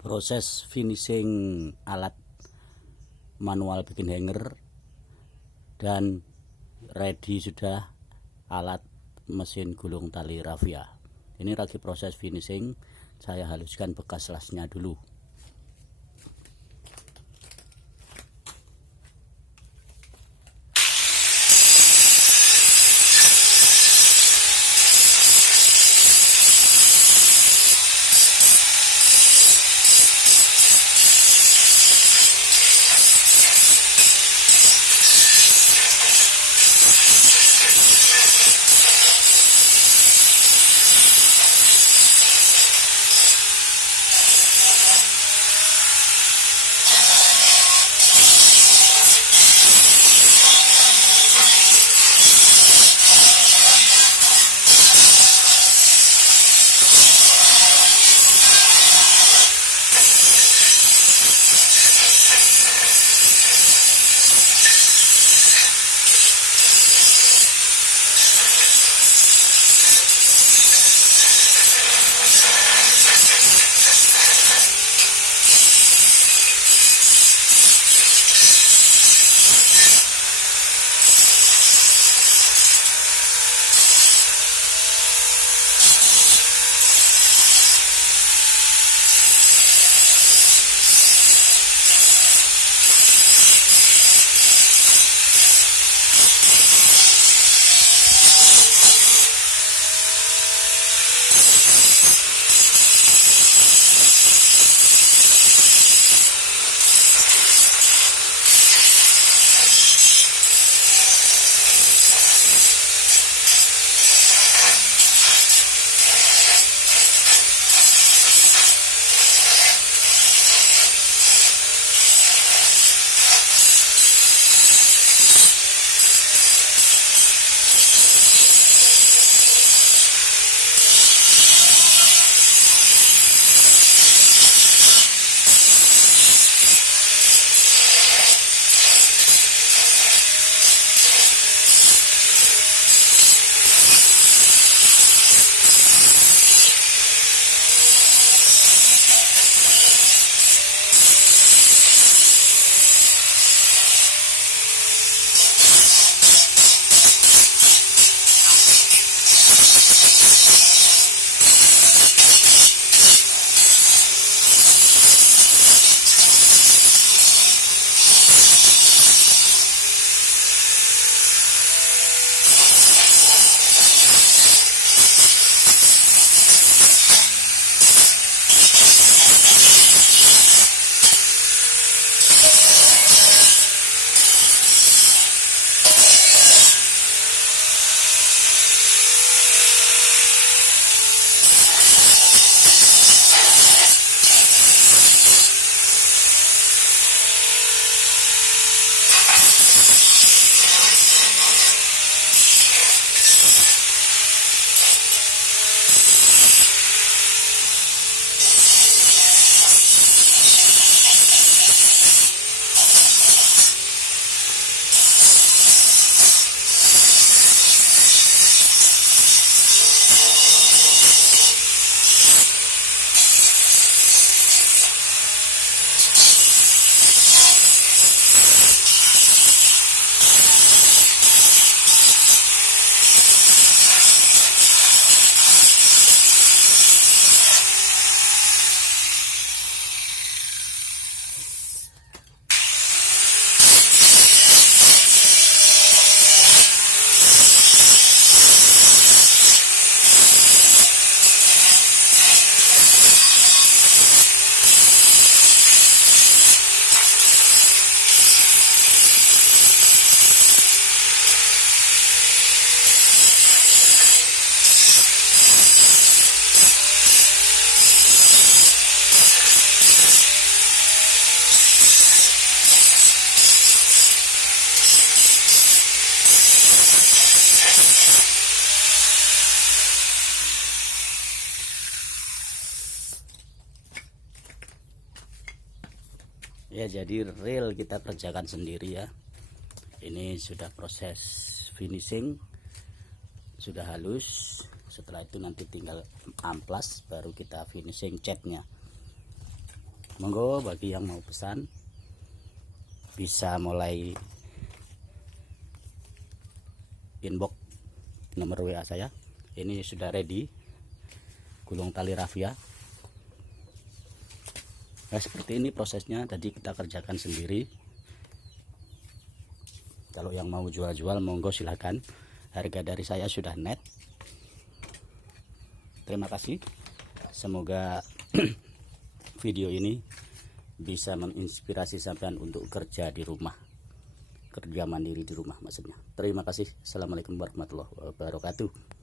Proses finishing alat manual bikin hanger dan ready sudah alat mesin gulung tali rafia. Ini lagi proses finishing, saya haluskan bekas lasnya dulu. Ya, jadi reel kita kerjakan sendiri ya. Ini sudah proses finishing, sudah halus. Setelah itu nanti tinggal amplas, baru kita finishing catnya. Monggo bagi yang mau pesan bisa mulai inbox nomor WA saya. Ini sudah ready gulung tali raffia. Nah, seperti ini prosesnya, tadi kita kerjakan sendiri. Kalau yang mau jual-jual monggo silahkan. Harga dari saya sudah net. Terima kasih. Semoga video ini bisa menginspirasi sampean untuk kerja di rumah, kerja mandiri di rumah maksudnya. Terima kasih. Assalamualaikum warahmatullahi wabarakatuh.